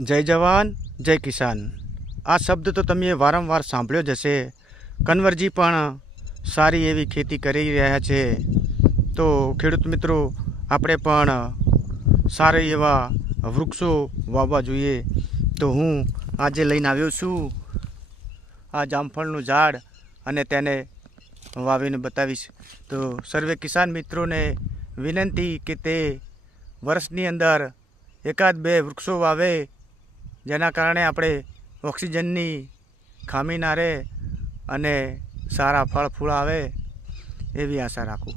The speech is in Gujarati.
જય જવાન જય કિસાન આ શબ્દ તો તમે વારંવાર સાંભળ્યો જ હશે। કન્વરજી પણ સારી એવી ખેતી કરી રહ્યા છે। તો ખેડૂત મિત્રો, આપણે પણ સારા એવા વૃક્ષો વાવવા જોઈએ। તો હું આજે લઈને આવ્યો છું આ જામફળનું ઝાડ અને તેને વાવીને બતાવીશ। તો સર્વે કિસાન મિત્રોને વિનંતી કે તે વર્ષની અંદર એકાદ બે વૃક્ષો વાવે, જેના કારણે આપણે ઓક્સિજનની ખામી ના રહે અને સારા ફળ ફૂલ આવે એવી આશા રાખું।